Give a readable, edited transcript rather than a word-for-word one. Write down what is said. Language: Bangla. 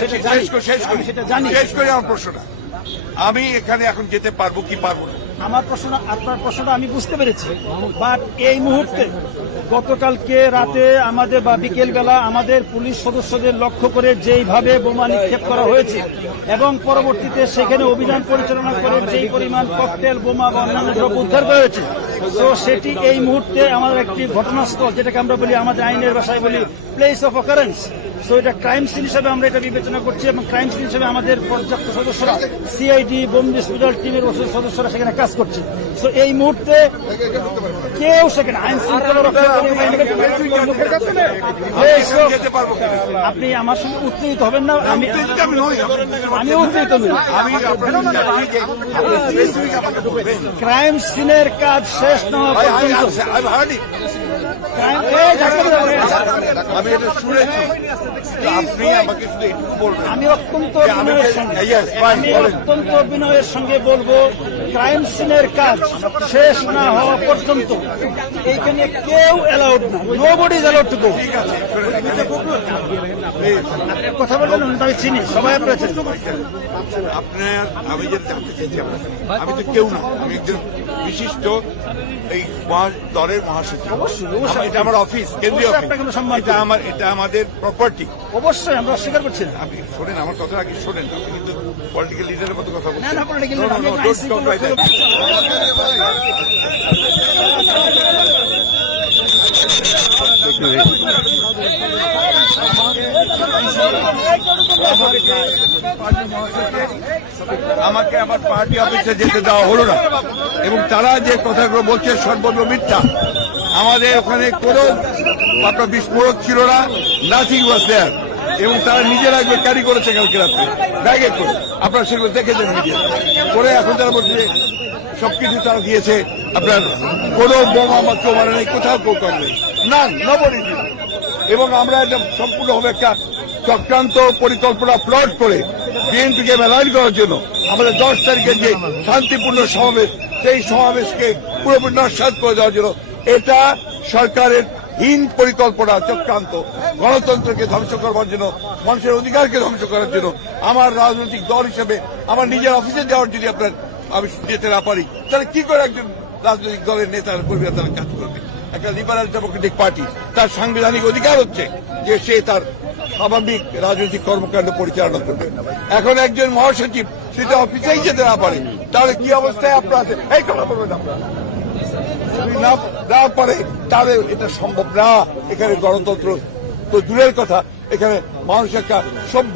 শেষ করে আমার প্রশ্নটা, আমি এখানে এখন যেতে পারবো কি পারবো না? আমার প্রশ্ন, আপনার প্রশ্নটা আমি বুঝতে পেরেছি, বাট এই মুহূর্তে গতকালকে রাতে আমাদের বা বিকেল বেলা আমাদের পুলিশ সদস্যদের লক্ষ্য করে যেইভাবে বোমা নিক্ষেপ করা হয়েছে এবং পরবর্তীতে সেখানে অভিযান পরিচালনা করে যেই পরিমাণ ককটেল বোমা বা অন্যান্য দ্রব্য উদ্ধার করা হয়েছে, তো সেটি এই মুহূর্তে আমাদের একটি ঘটনাস্থল, যেটাকে আমরা বলি আমাদের আইনের ভাষায় বলি প্লেস অফ অকারেন্স। সো এটা ক্রাইম সিন হিসাবে আমরা এটা বিবেচনা করছি এবং ক্রাইম সিন হিসাবে আমাদের পর্যাপ্ত সদস্যরা, সিআইডি, বোম ডিসপোজাল টিমের সদস্যরা সেখানে কাজ করছে। সো এই মুহূর্তে কেউ সেখানে আইন শৃঙ্খলা রক্ষা আপনি আমার সঙ্গে উত্তেজিত হবেন না। আমি উত্তেজিত নই। ক্রাইম সিনের কাজ শেষ না হওয়া পর্যন্ত আমি অত্যন্ত বিনয়ের সঙ্গে বলবো, ক্রাইম সিনের কাজ শেষ না হওয়া পর্যন্ত এইখানে কেউ অ্যালাউড না, nobody is allowed to go. কথা বললেন আমি চিনি, সবাই আপনারা আপনার, আমি যে জানতে চাইছি আমি তো কেউ না, আমি একজন বিশিষ্ট এই দলের মহাসচিব। এটা আমার অফিস, কেন্দ্রীয় অফিস, এটা আমাদের প্রপার্টি। অবশ্যই আমরা অস্বীকার করছি না। আপনি শোনেন আমার কথা, আগে শোনেন। আপনি কিন্তু পলিটিক্যাল লিডারের মতো কথা বলছেন। আমাকে আবার পার্টি অফিসে যেতে দেওয়া হলো না এবং তারা যে কথাগুলো বলছে সর্বত্র মিথ্যা। আমাদের ওখানে কোনো আপনার বিস্ফোরক ছিল না, নাথিং ওয়াজ দেয়ার, এবং তারা নিজেরা ক্যারি করেছে কালকে রাত্রে ব্যাগে করে। আপনারা সেগুলো দেখেছেন মিডিয়া করে। এখন তারা বলছে যে সবকিছু তারা দিয়েছে, আপনার কোনো বোমা আমার কেউ মানে নেই, কোথাও কেউ করে না, নবরী। এবং আমরা এটা সম্পূর্ণভাবে একটা চক্রান্ত পরিকল্পনা প্লট করে বিএনপিকে মেলাইন করার জন্য আমাদের 10 তারিখের যে শান্তিপূর্ণ সমাবেশ, সেই সমাবেশকে পুরোপুরি নস্যাৎ করে দেওয়ার জন্য এটা সরকারের হীন পরিকল্পনা, চক্রান্ত। গণতন্ত্রকে ধ্বংস করবার জন্য, মানুষের অধিকারকে ধ্বংস করার জন্য আমার রাজনৈতিক দল হিসেবে আমার নিজের অফিসে যাওয়ার যদি আপনার আমি যেতে না পারি, তাহলে কি করে একজন রাজনৈতিক দলের নেতার কর্মীরা তারা কাজ করবে? একটা লিবারাল ডেমোক্রেটিক পার্টি, তার সাংবিধানিক অধিকার হচ্ছে যে সে তার স্বাভাবিক রাজনৈতিক কর্মকাণ্ড পরিচালনা করবে। এখন একজন মহাসচিব সেটা অফিসেই যেতে না পারে, তাহলে কি অবস্থায় আপনার আছে? এই কথা বলবেন আপনারা না পারে, তাহলে এটা সম্ভব না। এখানে গণতন্ত্র তো দূরের কথা, এখানে মানুষ একটা সভ্য